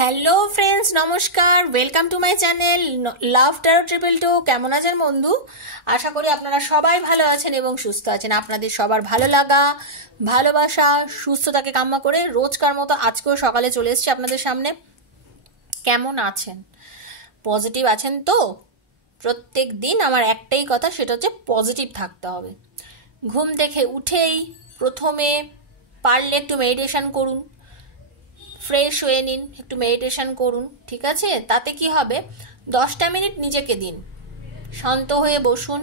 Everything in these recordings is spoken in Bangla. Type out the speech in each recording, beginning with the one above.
হ্যালো ফ্রেন্ডস, নমস্কার। Welcome to my channel love taro 222। কেমন আছেন বন্ধু? আশা করি আপনারা সবাই ভালো আছেন এবং সুস্থ আছেন। আপনাদের সবার ভালো লাগা, ভালোবাসা, সুস্থতাকে কামনা করে রোজকার মতো আজকেও সকালে চলে এসেছি আপনাদের সামনে। কেমন আছেন? পজিটিভ আছেন তো? প্রত্যেক দিন আমার একটাই কথা, সেটা হচ্ছে পজিটিভ থাকতে হবে। ঘুম থেকে উঠেই প্রথমে পারলে একটু মেডিটেশন করুন, ফ্রেশ হয়ে নিন, একটু মেডিটেশন করুন, ঠিক আছে? তাতে কি হবে, 10টা মিনিট নিজেকে দিন, শান্ত হয়ে বসুন,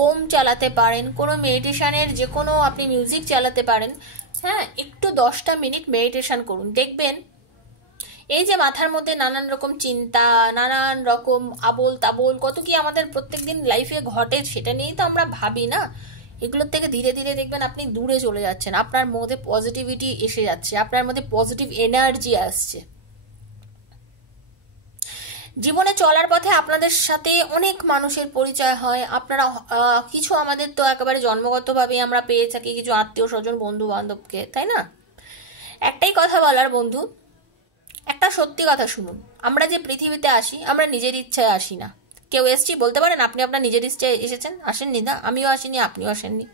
ওম চালাতে পারেন, কোনো মেডিটেশনের যে কোনো আপনি মিউজিক চালাতে পারেন। হ্যাঁ, একটু 10টা মিনিট মেডিটেশন করুন, দেখবেন এই যে মাথার মধ্যে নানান রকম চিন্তা, নানান রকম আবোল তাবোল কত কি আমাদের প্রত্যেকদিন লাইফে ঘটে, সেটা নিয়েই তো আমরা ভাবি না। এগুলোর থেকে ধীরে ধীরে দেখবেন আপনি দূরে চলে যাচ্ছেন, আপনার মধ্যে পজিটিভিটি এসে যাচ্ছে, আপনার মধ্যে পজিটিভ এনার্জি আসছে। জীবনে চলার পথে আপনাদের সাথে অনেক মানুষের পরিচয় হয়। আপনারা কিছু আমাদের তো একেবারে জন্মগতভাবেই আমরা পেয়ে থাকি, কিছু আত্মীয় স্বজন, বন্ধু বান্ধবকে, তাই না? একটাই কথা বলার বন্ধু, একটা সত্যি কথা শুনুন, আমরা যে পৃথিবীতে আসি আমরা নিজের ইচ্ছায় আসি না। কেউ এসছি বলতে পারেন আপনি আপনার নিজের ইচ্ছায় এসেছেন? আসেননি না, আমিও আসিনি, আপনিও আসেননি।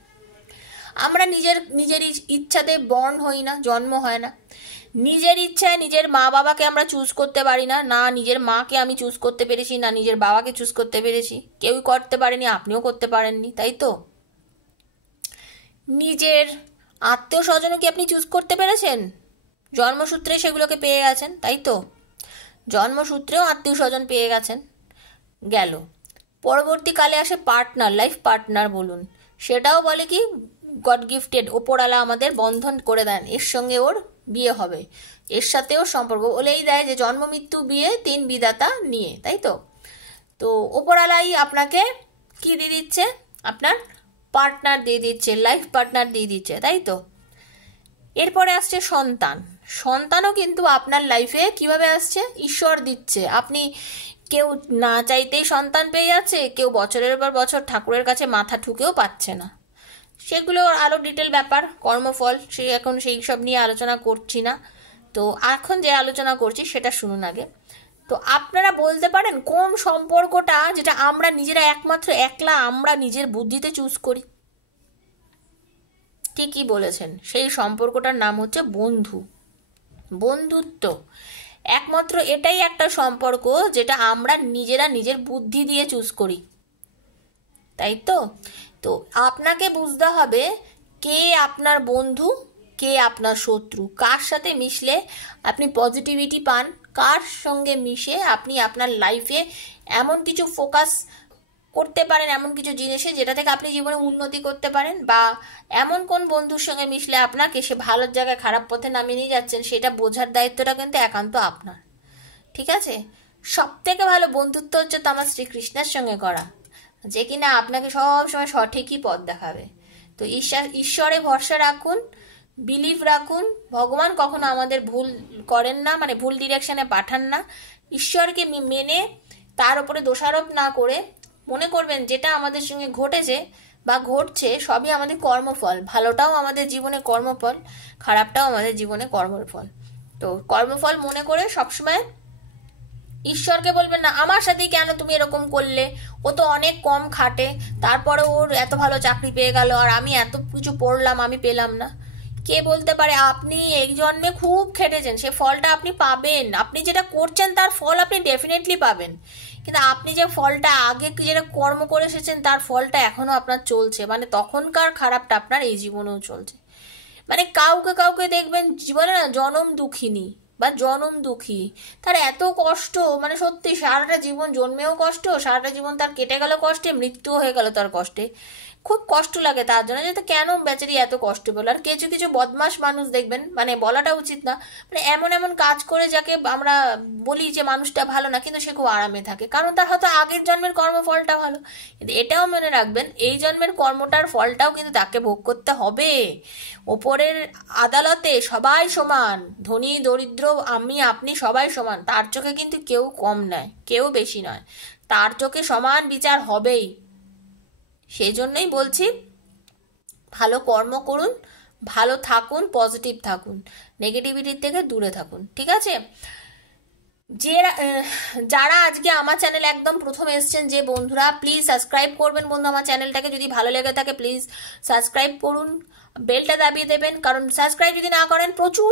আমরা নিজের ইচ্ছাতে বর্ন হই না, জন্ম হয় না। নিজের ইচ্ছায় নিজের মা বাবাকে আমরা চুজ করতে পারি না, না নিজের মাকে আমি চুজ করতে পেরেছি, না নিজের বাবাকে চুজ করতে পেরেছি। কেউই করতে পারেনি, আপনিও করতে পারেননি, তাই তো? নিজের আত্মীয় স্বজনও কি আপনি চুজ করতে পেরেছেন? জন্মসূত্রে সেগুলোকে পেয়ে গেছেন, তাই তো? জন্মসূত্রেও আত্মীয় স্বজন পেয়ে গেছেন, গেল। পরবর্তীকালে আসে পার্টনার, লাইফ পার্টনার বলুন, সেটাও বলে কি গড গিফটেড, ওপরওয়ালা আমাদের বন্ধন করে দেন, এর সঙ্গে ওর বিয়ে হবে, এর সাথেও সম্পর্ক বলেই দেয় যে জন্ম মৃত্যু বিয়ে 3 বিধাতা নিয়ে, তাই তো? তো ওপরওয়ালাই আপনাকে কি দিয়ে দিচ্ছে, আপনার পার্টনার দিয়ে দিচ্ছে, লাইফ পার্টনার দিয়ে দিচ্ছে, তাই তো? এরপরে আসছে সন্তান। সন্তানও কিন্তু আপনার লাইফে কিভাবে আসছে, ঈশ্বর দিচ্ছে। আপনি কেউ না চাইতেই সন্তান পেয়ে যাচ্ছে, কেউ বছরের পর বছর ঠাকুরের কাছে মাথা ঠুকেও পাচ্ছে না। সেগুলো আরও ডিটেল ব্যাপার, কর্মফল, এখন সেই সব নিয়ে আলোচনা করছি না। তো এখন যে আলোচনা করছি সেটা শুনুন আগে। তো আপনারা বলতে পারেন কোন সম্পর্কটা যেটা আমরা নিজেরা একমাত্র একলা আমরা নিজের বুদ্ধিতে চুজ করি? ঠিকই বলেছেন, সেই সম্পর্কটার নাম হচ্ছে বন্ধু, বন্ধুত্ব। একমাত্র এটাই একটা সম্পর্ক যেটা আমরা নিজেরা নিজের বুদ্ধি দিয়ে চুজ করি, তাই তো? তো আপনাকে বুঝতে হবে কে আপনার বন্ধু, কে আপনার শত্রু, কার সাথে মিশলে আপনি পজিটিভিটি পান, কার সঙ্গে মিশে আপনি আপনার লাইফে এমন কিছু ফোকাস করতে পারেন, এমন কিছু জিনিসে যেটা থেকে আপনি জীবনে উন্নতি করতে পারেন, বা এমন কোন বন্ধুর সঙ্গে মিশলে আপনাকে সে ভালোর জায়গায় খারাপ পথে নামিয়ে নিয়ে যাচ্ছেন, সেটা বোঝার দায়িত্বটা কিন্তু একান্ত আপনার, ঠিক আছে? সব থেকে ভালো বন্ধুত্ব হচ্ছে তো আমার শ্রীকৃষ্ণের সঙ্গে করা, যে কিনা আপনাকে সব সময় সঠিকই পথ দেখাবে। তো ঈশ্বরে ভরসা রাখুন, বিলিভ রাখুন। ভগবান কখনো আমাদের ভুল করেন না, মানে ভুল ডিরেকশনে পাঠান না। ঈশ্বরকে মেনে তার উপরে দোষারোপ না করে মনে করবেন যেটা আমাদের সঙ্গে ঘটেছে বা ঘটছে সবই আমাদের কর্মফল। ভালোটাও আমাদের জীবনে কর্মফল, খারাপটাও আমাদের জীবনে কর্মফল। তো কর্মফল মনে করে সবসময় ঈশ্বরকে বলবেন না আমার সাথে কেন তুমি এরকম করলে, ও তো অনেক কম খাটে, তারপরে ওর এত ভালো চাকরি পেয়ে গেল আর আমি এত কিছু পড়লাম আমি পেলাম না। কে বলতে পারে আপনি এই জন্মে খুব খেটেছেন, সে ফলটা আপনি পাবেন। আপনি যেটা করছেন তার ফল আপনি ডেফিনেটলি পাবেন, কিন্তু আপনি যে ফলটা আগে যেটা কর্ম করে এসেছেন তার ফলটা এখনো আপনার চলছে, মানে তখনকার খারাপটা আপনার এই জীবনেও চলছে। মানে কাউকে কাউকে দেখবেন জীবনে না জনম দুঃখিনী বা জনম দুঃখী, তার এত কষ্ট, মানে সত্যি সারাটা জীবন জন্মেও কষ্ট, সারাটা জীবন তার কেটে গেল কষ্টে, মৃত্যু হয়ে গেল তার কষ্টে। খুব কষ্ট লাগে তার জন্য, যে কেন বেচারি এত কষ্ট পেলো। আর কিছু কিছু বদমাস মানুষ দেখবেন, মানে বলাটা উচিত না, মানে এমন এমন কাজ করে যাকে আমরা বলি যে মানুষটা ভালো না, কিন্তু সে খুব আরামে থাকে, কারণ তার হয়তো আগের জন্মের কর্মফলটা ভালো। কিন্তু এটাও মনে রাখবেন এই জন্মের কর্মটার ফলটাও কিন্তু তাকে ভোগ করতে হবে। ওপরের আদালতে সবাই সমান, ধনী দরিদ্র আমি আপনি সবাই সমান, তার চোখে কিন্তু কেউ কম নয়, কেউ বেশি নয়, তার চোখে সমান বিচার হবেই। সেই জন্যই বলছি ভালো কর্ম করুন, ভালো থাকুন, পজিটিভ থাকুন, নেগেটিভিটির থেকে দূরে থাকুন, ঠিক আছে? যারা আজকে আমার চ্যানেল একদম প্রথম এসছেন যে বন্ধুরা, প্লিজ সাবস্ক্রাইব করবেন বন্ধু আমার চ্যানেলটাকে, যদি ভালো লেগে থাকে প্লিজ সাবস্ক্রাইব করুন, বেলটা দাবিয়ে দেবেন, কারণ সাবস্ক্রাইব যদি না করেন প্রচুর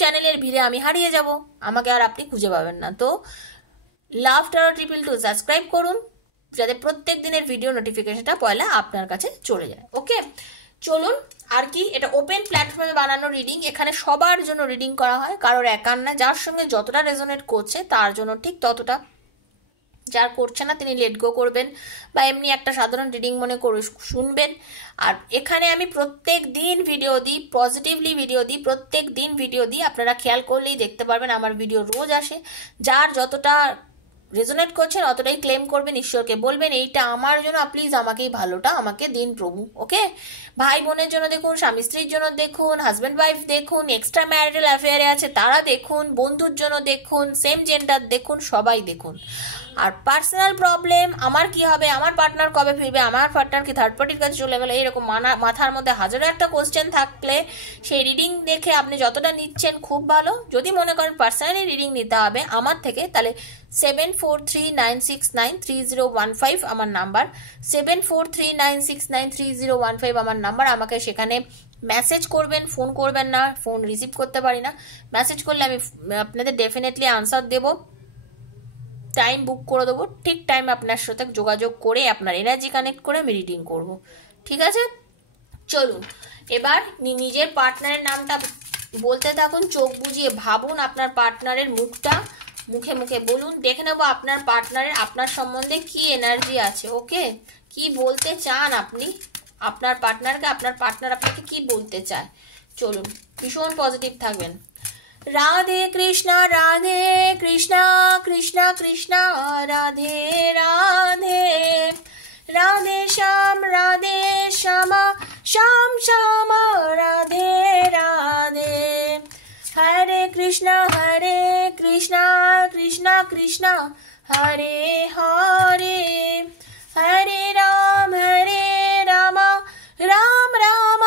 চ্যানেলের ভিড়ে আমি হারিয়ে যাব, আমাকে আর আপনি খুঁজে পাবেন না। তো লাভ টারো 222 সাবস্ক্রাইব করুন, যাতে প্রত্যেক দিনের ভিডিও নোটিফিকেশনটা পয়লা আপনার কাছে চলে যায়। ওকে, চলুন। আর কি, এটা ওপেন প্ল্যাটফর্মে বানানো রিডিং, এখানে সবার জন্য রিডিং করা হয়, কারোর একার না। যার সঙ্গে যতটা রেজোনেট করছে তার জন্য ঠিক ততটা, যার করছে না তিনি লেট গো করবেন বা এমনি একটা সাধারণ রিডিং মনে করে শুনবেন। আর এখানে আমি প্রত্যেক দিন ভিডিও দিই, পজিটিভলি ভিডিও দিই, প্রত্যেক দিন ভিডিও দিই, আপনারা খেয়াল করলেই দেখতে পারবেন আমার ভিডিও রোজ আসে। যার যতটা রেজোনেট করছেন অতটাই ক্লেম করবেন, ঈশ্বরকে বলবেন এইটা আমার জন্য, প্লিজ আমাকেই ভালোটা আমাকে দিন প্রভু। ওকে, ভাই বোনের জন্য দেখুন, স্বামী স্ত্রীর জন্য দেখুন, হাজব্যান্ড ওয়াইফ দেখুন, এক্সট্রা ম্যারিটাল অ্যাফেয়ারে আছে তারা দেখুন, বন্ধুর জন্য দেখুন, সেম জেন্ডার দেখুন, সবাই দেখুন। আর পার্সোনাল প্রবলেম, আমার কি হবে, আমার পার্টনার কবে ফিরবে, আমার পার্টনার কি থার্ড পার্টির কাছে চলে গেল, এইরকম মাথার মধ্যে হাজারো একটা কোশ্চেন থাকলে সেই রিডিং দেখে আপনি যতটা নিচ্ছেন খুব ভালো। যদি মনে করেন পার্সোনালি রিডিং নিতে হবে আমার থেকে, তাহলে 7439693015 আমার নাম্বার, 7439693015 আমার নাম্বার। আমাকে সেখানে মেসেজ করবেন, ফোন করবেন না, ফোন রিসিভ করতে পারি না। মেসেজ করলে আমি আপনাদের ডেফিনেটলি আনসার দেবো, টাইম বুক করে দেবো, ঠিক টাইমে আপনার সাথে যোগাযোগ করে আপনার এনার্জি কানেক্ট করে আমি রিডিং করবো। ঠিক আছে, চলুন এবার নিজের পার্টনারের নামটা বলতে থাকুন, চোখ বুজিয়ে ভাবুন আপনার পার্টনারের মুখটা, মুখে মুখে বলুন, দেখে নেবো আপনার পার্টনারের আপনার সম্বন্ধে কি এনার্জি আছে। ওকে, কি বলতে চান আপনি আপনার পার্টনারকে, আপনার পার্টনার আপনাকে কি বলতে চায়। চলুন, ভীষণ পজিটিভ থাকবেন। Radhe Krishna Krishna Krishna Radhe Radhe, Radhe Shyam Shyam Shyam Radhe Radhe, Hare Krishna Krishna Krishna Hare Hare, Hare Ram Ram Ram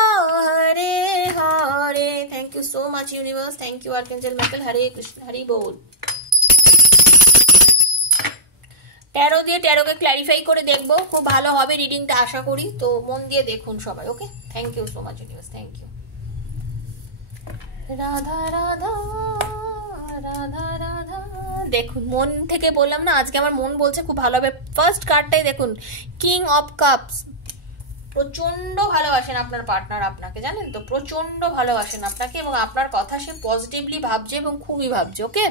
Hare Hare. Thank you so much universe, thank you archangel Michael, Hare Krishna, Hari বল। ট্যারো দিয়ে ট্যারোকে ক্ল্যারিফাই করে দেখবো, খুব ভালো হবে রিডিংটা আশা করি, তো মন দিয়ে দেখুন সবাই। Okay, thank you so much universe, thank you. Radha Radha Radha Radha, দেখুন মন থেকে বললাম না, আজকে আমার মন বলছে খুব ভালো হবে। ফার্স্ট কার্ডটাই দেখুন, কিং অফ কাপস। প্রচন্ড ভালোবাসেন আপনার পার্টনার আপনাকে, জানেন তো, প্রচন্ড ভালোবাসেন আপনাকে এবং আপনার কথা সে পজিটিভলি ভাবছে এবং খুবই ভাবছে। ওকে,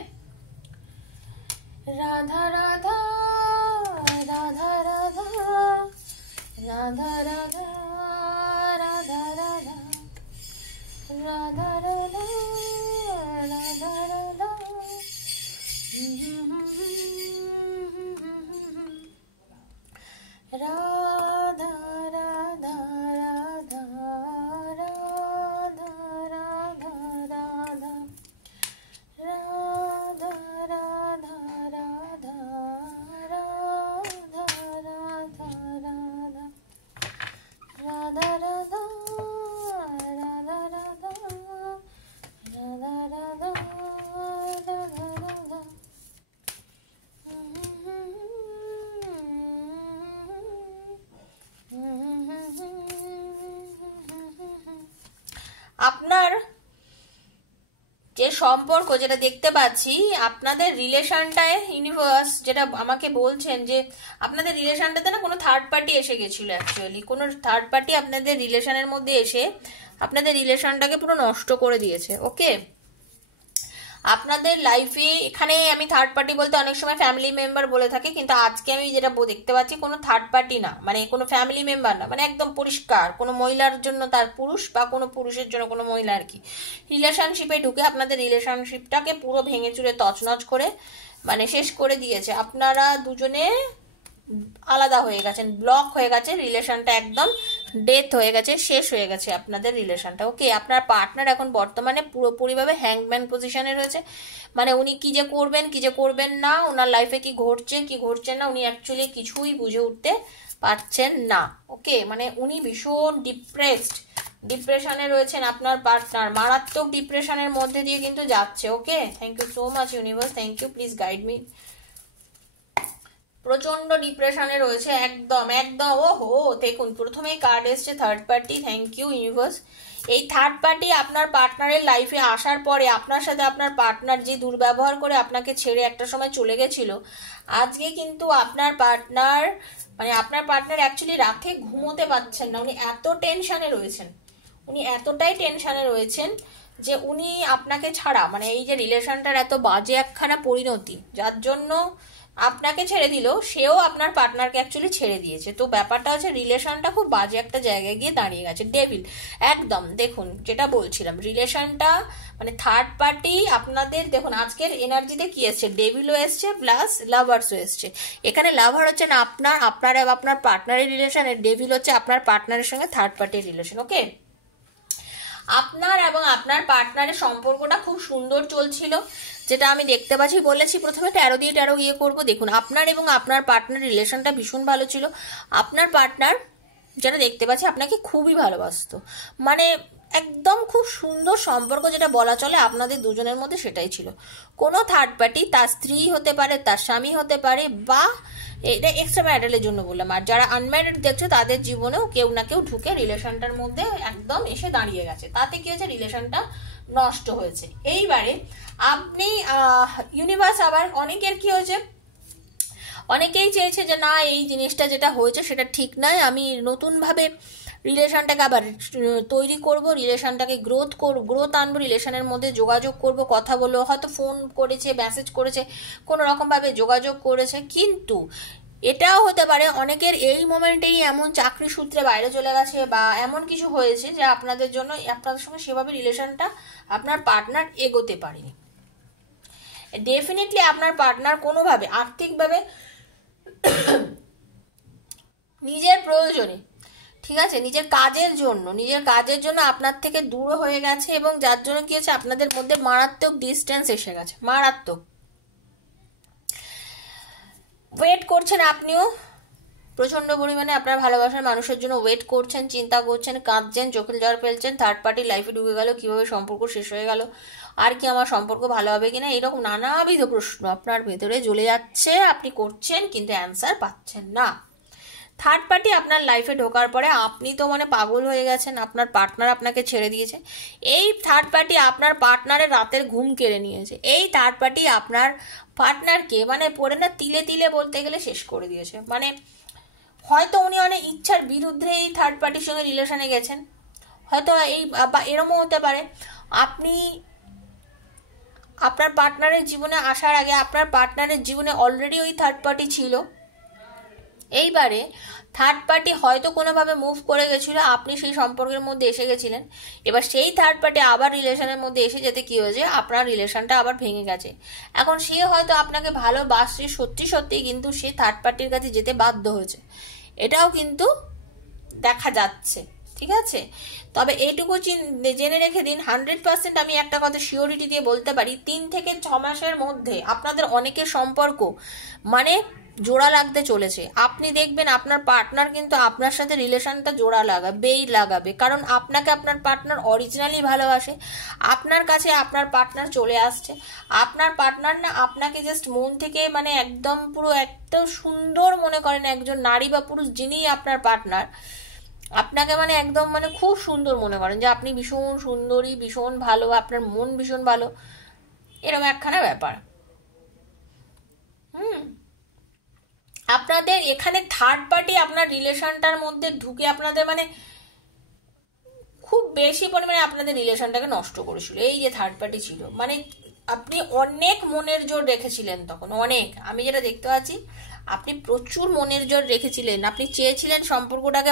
রাধা রাধা রাধা রাধা রাধা রাধা রাধা রাধা রাধা রাধা রাধা রাধা, রাধা রাধা রাধা রাধা রাধা রাধা, রাধা রাধা রাধা রাধা রাধা রাধা, রাধা রাধা রাধা রাধা রাধা রাধা রাধা রাধা। আপনার যে সম্পর্ক যেটা দেখতে পাচ্ছি, আপনাদের রিলেশনটায় ইউনিভার্স যেটা আমাকে বলছেন যে আপনাদের রিলেশনটাতে না কোনো থার্ড পার্টি এসে গেছিল, অ্যাকচুয়ালি কোনো থার্ড পার্টি আপনাদের রিলেশনের মধ্যে এসে আপনাদের রিলেশনটাকে পুরো নষ্ট করে দিয়েছে। ওকে, আপনাদের লাইফে এখানে আমি থার্ড পার্টি বলতে অনেক সময় ফ্যামিলি মেম্বার বলে থাকি, কিন্তু আজকে আমি যেটা দেখতে পাচ্ছি কোনো থার্ড পার্টি না, মানে কোনো ফ্যামিলি মেম্বার না, মানে একদম পরিষ্কার কোনো মহিলার জন্য তার পুরুষ বা কোনো পুরুষের জন্য কোনো মহিলা আর কি রিলেশনশিপে ঢুকে আপনাদের রিলেশনশিপটাকে পুরো ভেঙে চুরে তছনছ করে মানে শেষ করে দিয়েছে। আপনারা দুজনে আলাদা হয়ে গেছেন, ব্লক হয়ে গেছে, রিলেশনটা একদম ডেথ হয়ে গেছে, শেষ হয়ে গেছে আপনাদের রিলেশনটা। ওকে, আপনার পার্টনার এখন বর্তমানে পুরোপুরিভাবে হ্যাংম্যান পজিশনে রয়েছে, মানে উনি কি যে করবেন কি যে করবেন না, ওনার লাইফে কি ঘটছে কি ঘটছে না উনি অ্যাকচুয়ালি কিছুই বুঝে উঠতে পারছেন না। ওকে, মানে উনি ভীষণ ডিপ্রেসড, ডিপ্রেশনে রয়েছেন আপনার পার্টনার, মারাত্মক ডিপ্রেশনের মধ্যে দিয়ে কিন্তু যাচ্ছে। Okay, thank you so much universe, thank you, please guide me. প্রচন্ড ডিপ্রেশনে রয়েছে, একদম একদম। ও হো, দেখুন প্রথমেই কার্ড এসছে third party. Thank you universe. এই থার্ড পার্টি আপনার পার্টনারের লাইফে আসার পরে আপনার সাথে আপনার পার্টনার যে দুর্ব্যবহার করে আপনাকে ছেড়ে একটা সময় চলে গেছিল, আজকে কিন্তু আপনার পার্টনার অ্যাকচুয়ালি রাতে ঘুমোতে পারছেন না। উনি এত টেনশনে রয়েছেন, উনি এতটাই টেনশনে রয়েছেন যে উনি আপনাকে ছাড়া এই যে রিলেশনটার এত বাজে একখানা পরিণতি, যার জন্য আপনাকে ছেড়ে দিল, সেও আপনার পার্টনারকে অ্যাকচুয়ালি ছেড়ে দিয়েছে। তো ব্যাপারটা হচ্ছে রিলেশনটা খুব বাজে একটা জায়গায় গিয়ে দাঁড়িয়ে গেছে। ডেভিল, একদম দেখুন যেটা বলছিলাম, রিলেশনটা থার্ড পার্টি আপনাদের, দেখুন আজকের এনার্জিতে কি এসছে, ডেভিলও এসছে প্লাস লাভার্সও এসছে। এখানে লাভার হচ্ছে না আপনার পার্টনারের রিলেশন, ডেভিল হচ্ছে আপনার পার্টনারের সঙ্গে থার্ড পার্টির রিলেশন। ওকে, আপনার এবং আপনার পার্টনারের সম্পর্কটা খুব সুন্দর চলছিল, যেটা আমি দেখতে পাচ্ছি। বলেছি প্রথমে 13 দিয়ে 13 ইয়ে করবো। দেখুন আপনার এবং আপনার পার্টনার রিলেশনটা ভীষণ ভালো ছিল। আপনার পার্টনার, যেটা দেখতে পাচ্ছি, আপনাকে খুবই ভালোবাসতো, একদম খুব সুন্দর সম্পর্ক, যেটা বলা চলে আপনাদের দুজনের মধ্যে সেটাই ছিল। কোনো থার্ড পার্টি, তার স্ত্রী হতে পারে, তার স্বামী হতে পারে, বা এটা এক্সট্রা ম্যারিটালের জন্য বললাম। আর যারা আনম্যারিড দেখছো তাদের জীবনেও কেউ না কেউ ঢুকে রিলেশনটার মধ্যে একদম এসে দাঁড়িয়ে গেছে, তাতে কি হয়েছে, রিলেশনটা নষ্ট হয়েছে। এইবারে আপনি ইউনিভার্স আবার অনেকের কি হয়েছে, অনেকেই চেয়েছে যে না, এই জিনিসটা যেটা হয়েছে সেটা ঠিক নয়, আমি নতুনভাবে রিলেশনটাকে আবার তৈরি করব, রিলেশনটাকে গ্রোথ আনবো, রিলেশনের মধ্যে যোগাযোগ করব, কথা বলবো, হয়তো ফোন করেছে, মেসেজ করেছে, কোনো রকমভাবে যোগাযোগ করেছে। কিন্তু এটাও হতে পারে অনেকের এই মোমেন্টেই এমন চাকরি সূত্রে বাইরে চলে গেছে বা এমন কিছু হয়েছে যে আপনাদের সঙ্গে সেভাবে রিলেশনটা আপনার পার্টনার এগোতে পারেনি। ডেফিনেটলি আপনার পার্টনার কোনোভাবে আর্থিকভাবে নিজের প্রয়োজনে, ঠিক আছে, নিজের কাজের জন্য আপনার থেকে দূর হয়ে গেছে, এবং যার জন্য কি হচ্ছে, আপনাদের মধ্যে মারাত্মক ডিস্টেন্স এসে গেছে, মারাত্মক। ওয়েট করছেন আপনিও প্রচন্ড পরিমাণে আপনার ভালোবাসার মানুষের জন্য, ওয়েট করছেন, চিন্তা করছেন, কাঁদছেন, চোখের জল ফেলছেন, থার্ড পার্টি লাইফে ঢুকে গেল, কিভাবে সম্পর্ক শেষ হয়ে গেল, আর কি আমার সম্পর্ক ভালো হবে কিনা, এরকম নানাবিধ প্রশ্ন আপনার ভেতরে জ্বলে যাচ্ছে, আপনি করছেন কিন্তু অ্যান্সার পাচ্ছেন না। থার্ড পার্টি আপনার লাইফে ঢোকার পরে আপনি তো পাগল হয়ে গেছেন, আপনার পার্টনার আপনাকে ছেড়ে দিয়েছে। এই থার্ড পার্টি আপনার পার্টনারের রাতের ঘুম কেড়ে নিয়েছে। এই থার্ড পার্টি আপনার পার্টনারকে পড়ে না তিলে তিলে বলতে গেলে শেষ করে দিয়েছে। হয়তো উনি অনেক ইচ্ছার বিরুদ্ধে এই থার্ড পার্টির সঙ্গে রিলেশনে গেছেন, হয়তো বা এরমও হতে পারে আপনি আপনার পার্টনারের জীবনে আসার আগে আপনার পার্টনারের জীবনে অলরেডি ওই থার্ড পার্টি ছিল। এইবারে থার্ড পার্টি হয়তো কোনোভাবে মুভ করে গেছিল, আপনি সেই সম্পর্কের মধ্যে এসে গেছিলেন। এবার সেই থার্ড পার্টি আবার রিলেশনের মধ্যে এসে যেতে কি হয়েছে, আপনার রিলেশনটা আবার ভেঙে গেছে। এখন সে হয়তো আপনাকে ভালোবাসছে সত্যি সত্যি, কিন্তু সে থার্ড পার্টির কাছে যেতে বাধ্য হয়েছে, এটাও কিন্তু দেখা যাচ্ছে। ঠিক আছে, তবে এইটুকু জেনে রেখে দিন, 100% আমি একটা কথা শিওরিটি দিয়ে বলতে পারি, 3 থেকে 6 মাসের মধ্যে আপনাদের অনেকের সম্পর্ক জোড়া লাগতে চলেছে। আপনি দেখবেন আপনার পার্টনার কিন্তু আপনার সাথে রিলেশনটা জোড়া লাগাবে, কারণ আপনাকে আপনার পার্টনার অরিজিনালি ভালোবাসে। আপনার কাছে আপনার পার্টনার চলে আসছে, আপনার পার্টনার না আপনাকে জাস্ট মন থেকে একদম পুরো একটা সুন্দর মনে করেন, একজন নারী বা পুরুষ যিনি আপনার পার্টনার আপনাকে একদম খুব সুন্দর মনে করেন, যে আপনি ভীষণ সুন্দরী, ভীষণ ভালো, আপনার মন ভীষণ ভালো, এরকম একখানা ব্যাপার। আপনাদের এখানে থার্ড পার্টি আপনার রিলেশনটার মধ্যে ঢুকে আপনাদের খুব বেশি পরিমাণে আপনাদের রিলেশনটাকে নষ্ট করেছিল। এই যে থার্ড পার্টি ছিল, আপনি অনেক মনের জোর রেখেছিলেন তখন, অনেক, আমি যেটা দেখতে পাচ্ছি আপনি প্রচুর মনের জোর রেখেছিলেন, আপনি চেয়েছিলেন সম্পর্কটাকে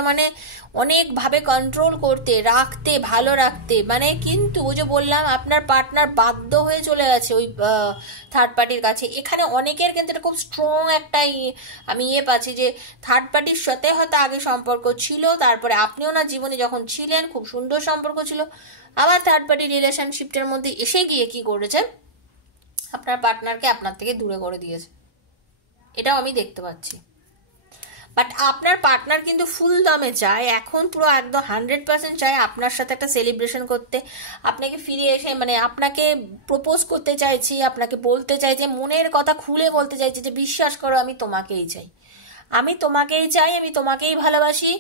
অনেকভাবে কন্ট্রোল করতে, রাখতে, ভালো রাখতে, কিন্তু ওই যে বললাম আপনার পার্টনার বাধ্য হয়ে চলে গেছে ওই থার্ড পার্টির কাছে। এখানে অনেকের কিন্তু এটা খুব স্ট্রং একটা আমি পাচ্ছি, যে থার্ড পার্টির সাথে হয়তো আগে সম্পর্ক ছিল, তারপরে আপনিও না জীবনে যখন ছিলেন খুব সুন্দর সম্পর্ক ছিল, আবার থার্ড পার্টি রিলেশনশিপটার মধ্যে এসে গিয়ে কি করেছে, আপনার পার্টনারকে আপনার থেকে দূরে করে দিয়েছে, এটাও আমি দেখতে পাচ্ছি। বাট আপনার পার্টনার কিন্তু ফুল দমে চায়, এখন পুরো একদম 100% চায় আপনার সাথে একটা সেলিব্রেশন করতে, আপনাকে ফিরে এসে মানে আপনাকে প্রপোজ করতে চাইছি, আপনাকে বলতে চাইছে, মনের কথা খুলে বলতে চাইছে যে বিশ্বাস করো আমি তোমাকেই চাই, আমি তোমাকেই চাই, আমি তোমাকেই ভালোবাসি,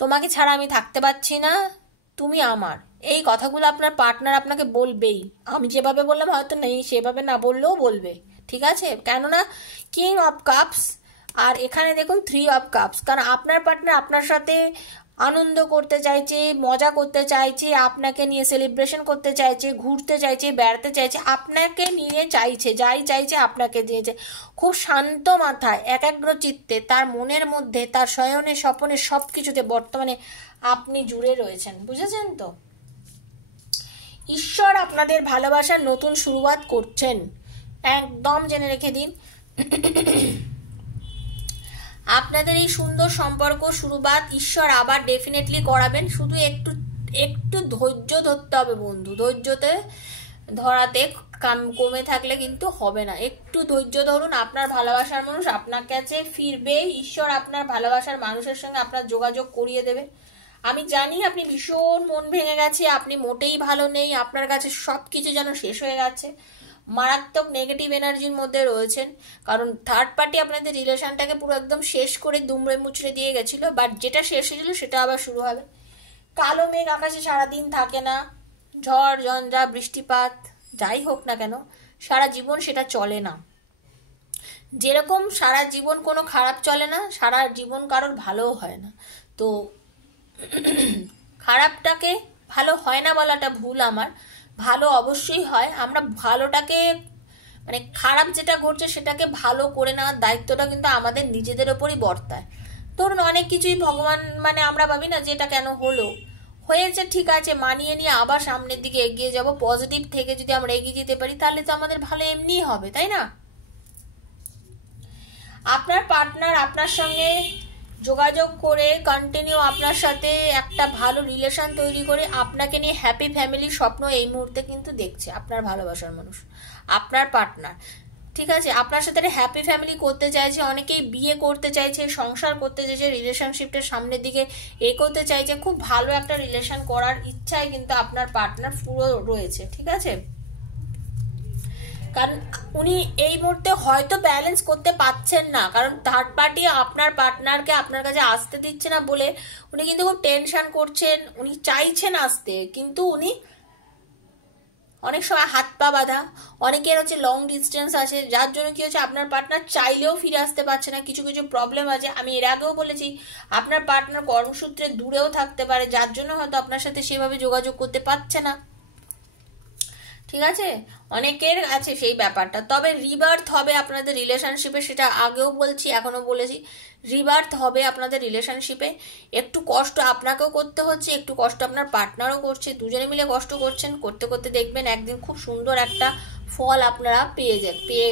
তোমাকে ছাড়া আমি থাকতে পারছি না, তুমি আমার। এই কথাগুলো আপনার পার্টনার আপনাকে বলবেই। আমি যেভাবে বললাম হয়তো নেই, সেভাবে না বললেও বলবে, ঠিক আছে? কেননা কিং অফ কাপস আর এখানে দেখুন 3 অফ কাপস, কারণ আপনার পার্টনার আপনার সাথে আনন্দ করতে চাইছে, মজা করতে চাইছে, আপনাকে নিয়ে সেলিব্রেশন করতে চাইছে, ঘুরতে চাইছে, বেড়াতে চাইছে, আপনাকে নিয়ে চাইছে, যাই চাইছে আপনাকে দিয়েছে, খুব শান্ত মাথায় একাগ্র চিত্তে তার মনের মধ্যে, তার শয়নে স্বপনে সব কিছুতে বর্তমানে আপনি জুড়ে রয়েছেন। বুঝেছেন তো? ঈশ্বর আপনাদের ভালোবাসার নতুন শুরুয়াত করছেন, একদম জেনে রেখে দিন। আপনাদের এই সুন্দর সম্পর্ক শুরুবাত ঈশ্বর আবার ডেফিনেটলি করাবেন, শুধু একটু একটু ধৈর্য ধরতে হবে বন্ধু। ধৈর্যতে ধরাতে কমে থাকলে কিন্তু হবে না, একটু ধৈর্য ধরুন। আপনার ভালোবাসার মানুষ আপনার কাছে ফিরবে, ঈশ্বর আপনার ভালোবাসার মানুষের সঙ্গে আপনার যোগাযোগ করিয়ে দেবে। আমি জানি আপনি ভীষণ মন ভেঙে গেছে, আপনি মোটেই ভালো নেই, আপনার কাছে সব কিছু যেন শেষ হয়ে গেছে, মারাত্মক নেগেটিভ এনার্জির মধ্যে রয়েছেন, কারণ থার্ড পার্টি আপনাদের রিলেশনটাকে পুরো একদম শেষ করে দুমড়ে মুচড়ে দিয়ে গেছিল, বাট যেটা শেষ হয়েছিল সেটা আবার শুরু হবে। কালো মেঘ আকাশে সারাদিন থাকে না, ঝড় ঝঞ্ঝা বৃষ্টিপাত যাই হোক না কেন সারা জীবন সেটা চলে না। যেরকম সারা জীবন কোনো খারাপ চলে না, সারা জীবন কারোর ভালোও হয় না। তো খারাপটাকে ভালো হয় না বলাটা ভুল আমার, ভালো অবশ্যই হয়। আমরা ভালোটাকে মানে খারাপ যেটা ঘটছে সেটাকে ভালো করে নেওয়ার দায়িত্বটা কিন্তু আমাদের নিজেদের ওপরই বর্তায়। ধরুন অনেক কিছুই ভগবান মানে আমরা ভাবি না যে এটা কেন হলো, হয়েছে ঠিক আছে, মানিয়ে নিয়ে আবার সামনের দিকে এগিয়ে যাব। পজিটিভ থেকে যদি আমরা এগিয়ে যেতে পারি তাহলে তো আমাদের ভালো এমনিই হবে, তাই না? আপনার পার্টনার আপনার সঙ্গে যোগাযোগ করে কন্টিনিউ আপনার সাথে একটা ভালো রিলেশন তৈরি করে আপনাকে নিয়ে হ্যাপি ফ্যামিলির স্বপ্ন এই মুহূর্তে কিন্তু দেখছে আপনার ভালোবাসার মানুষ, আপনার পার্টনার। ঠিক আছে, আপনার সাথে হ্যাপি ফ্যামিলি করতে চাইছে, অনেকেই বিয়ে করতে চাইছে, সংসার করতে চাইছে, রিলেশনশিপটা সামনের দিকে এগোতে চাইছে, খুব ভালো একটা রিলেশন করার ইচ্ছায় কিন্তু আপনার পার্টনার পুরো রয়েছে। ঠিক আছে, কারণ উনি এই মুহূর্তে হয়তো ব্যালেন্স করতে পারছেন না, কারণ থার্ড পার্টি আপনার পার্টনারকে আপনার কাছে আসতে দিচ্ছে না বলে উনি কিন্তু খুব টেনশন করছেন, উনি চাইছেন আসতে, কিন্তু উনি অনেক সময় হাত পা বাঁধা, অনেকের হচ্ছে লং ডিস্টেন্স আছে, যার জন্য কি হচ্ছে আপনার পার্টনার চাইলেও ফিরে আসতে পারছে না। কিছু কিছু প্রবলেম আছে, আমি এর আগেও বলেছি আপনার পার্টনার কর্মসূত্রে দূরেও থাকতে পারে, যার জন্য হয়তো আপনার সাথে সেভাবে যোগাযোগ করতে পারছে না। ঠিক আছে, অনেকের আছে সেই ব্যাপারটা। তবে রিবার্থ হবে আপনাদের রিলেশনশিপে, সেটা আগেও বলছি এখনো বলেছি, রিবার্থ হবে আপনাদের রিলেশনশিপে। একটু কষ্ট আপনাকেও করতে হচ্ছে, একটু কষ্ট আপনার পার্টনারও করছে, দুজনে মিলে কষ্ট করছেন, করতে করতে দেখবেন একদিন খুব সুন্দর একটা ফল আপনারা পেয়ে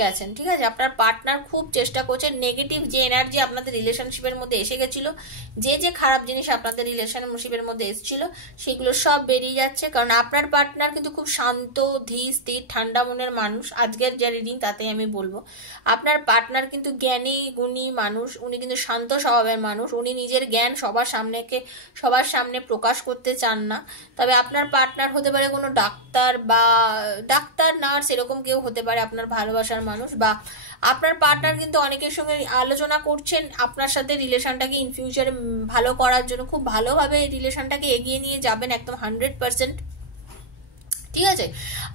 গেছেন। ঠিক আছে, আপনার পার্টনার খুব চেষ্টা করছে, নেগেটিভ যে এনার্জি আপনাদের রিলেশনশিপের মধ্যে এসে গেছিল, যে খারাপ জিনিস আপনাদের রিলেশনশিপের মধ্যে এসেছিল সেগুলো সব বেরিয়ে যাচ্ছে, কারণ আপনার পার্টনার কিন্তু খুব শান্ত ধীর স্থির ঠান্ডা মনের মানুষ। আজকের যে রিডিং তাতে আমি বলবো আপনার পার্টনার কিন্তু জ্ঞানী গুণী মানুষ, উনি কিন্তু শান্ত স্বভাবের মানুষ, উনি নিজের জ্ঞান সবার সামনে প্রকাশ করতে চান না। তবে আপনার পার্টনার হতে পারে কোনো ডাক্তার নার্স এরকম কেউ হতে পারে আপনার ভালোবাসার মানুষ, বা আপনার পার্টনার কিন্তু অনেকের সঙ্গে আলোচনা করছেন আপনার সাথে রিলেশনটাকে ইন ফিউচারে ভালো করার জন্য, খুব ভালোভাবে রিলেশনটাকে এগিয়ে নিয়ে যাবেন একদম 100%। ঠিক আছে,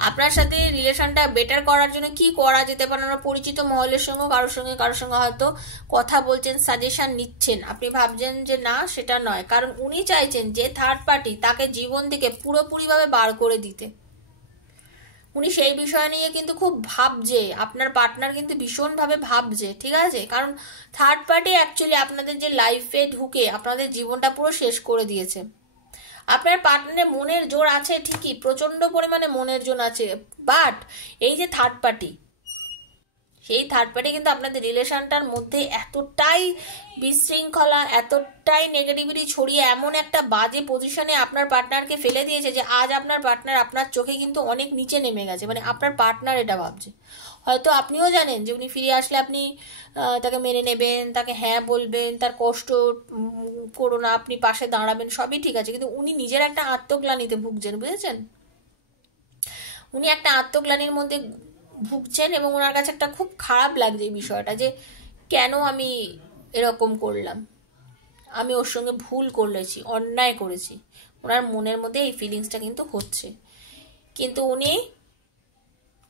আপনার সাথে রিলেশনটা বেটার করার জন্য কি করা যেতে পারে, আমরা পরিচিত মহলের সঙ্গে কারোর সঙ্গে হয়তো কথা বলছেন, সাজেশন নিচ্ছেন, আপনি ভাবছেন যে না সেটা নয়, কারণ উনি চাইছেন যে থার্ড পার্টি তাকে জীবন থেকে পুরোপুরিভাবে বার করে দিতে। উনি সেই বিষয় নিয়ে কিন্তু খুব ভাবছে, আপনার পার্টনার কিন্তু ভীষণভাবে ভাবছে। ঠিক আছে, কারণ থার্ড পার্টি অ্যাকচুয়ালি আপনাদের যে লাইফে ঢুকে আপনাদের জীবনটা পুরো শেষ করে দিয়েছে। আপনার পার্টনারের মনের জোর আছে ঠিকই, প্রচন্ড পরিমাণে মনের জোর আছে, বাট এই যে থার্ড পার্টি, সেই থার্ড পার্টি কিন্তু আপনাদের রিলেশনটার মধ্যে এতটাই বিশৃঙ্খলা, এতটাই নেগেটিভিটি ছড়িয়ে এমন একটা বাজে পজিশনে আপনার পার্টনারকে ফেলে দিয়েছে যে আজ আপনার পার্টনার আপনার চোখে কিন্তু অনেক নিচে নেমে গেছে, মানে আপনার পার্টনার এটা ভাবছে। হয়তো আপনিও জানেন যে উনি ফিরে আসলে আপনি তাকে মেনে নেবেন, তাকে হ্যাঁ বলবেন, তার কষ্ট করো না, আপনি পাশে দাঁড়াবেন, সবই ঠিক আছে, কিন্তু উনি নিজের একটা আত্মগ্লানিতে ভুগছেন, বুঝেছেন? উনি একটা আত্মগ্লানির মধ্যে ভুগছেন এবং ওনার কাছে একটা খুব খারাপ লাগছে এই বিষয়টা, যে কেন আমি এরকম করলাম, আমি ওর সঙ্গে ভুল করেছি, অন্যায় করেছি। ওনার মনের মধ্যে এই ফিলিংসটা কিন্তু হচ্ছে, কিন্তু উনি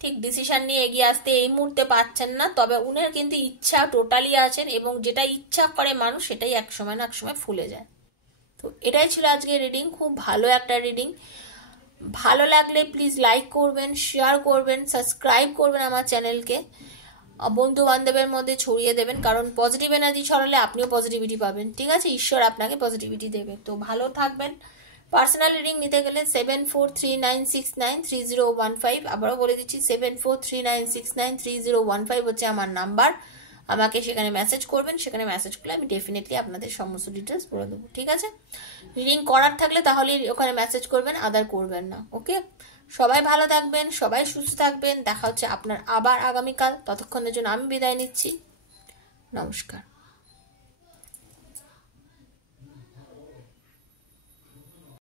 ঠিক ডিসিশন নিয়ে এগিয়ে আসতে এই মুহূর্তে পাচ্ছেন না। তবে উনার কিন্তু ইচ্ছা টোটালি আছেন, এবং যেটা ইচ্ছা করে মানুষ সেটাই এক সময় না এক সময় ফুলে যায়। তো এটাই ছিল আজকে রিডিং, খুব ভালো একটা রিডিং। ভালো লাগলে প্লিজ লাইক করবেন, শেয়ার করবেন, সাবস্ক্রাইব করবেন আমার চ্যানেলকে, বন্ধু বান্ধবের মধ্যে ছড়িয়ে দেবেন, কারণ পজিটিভ এনার্জি ছড়ালে আপনিও পজিটিভিটি পাবেন, ঠিক আছে? ঈশ্বর আপনাকে পজিটিভিটি দেবে। তো ভালো থাকবেন। পার্সোনাল রিডিং নিতে গেলে 7439693015, আবারও বলে দিচ্ছি 7439693015 হচ্ছে আমার নাম্বার। আমাকে সেখানে মেসেজ করবেন, সেখানে মেসেজ করলে আমি ডেফিনেটলি আপনাদের সমস্ত ডিটেলস বলে দেবো, ঠিক আছে? রিডিং করার থাকলে তাহলে ওখানে মেসেজ করবেন, আদার করবেন না, ওকে? সবাই ভালো থাকবেন, সবাই সুস্থ থাকবেন। দেখা হচ্ছে আপনার আবার আগামীকাল। ততক্ষণের জন্য আমি বিদায় নিচ্ছি। নমস্কার।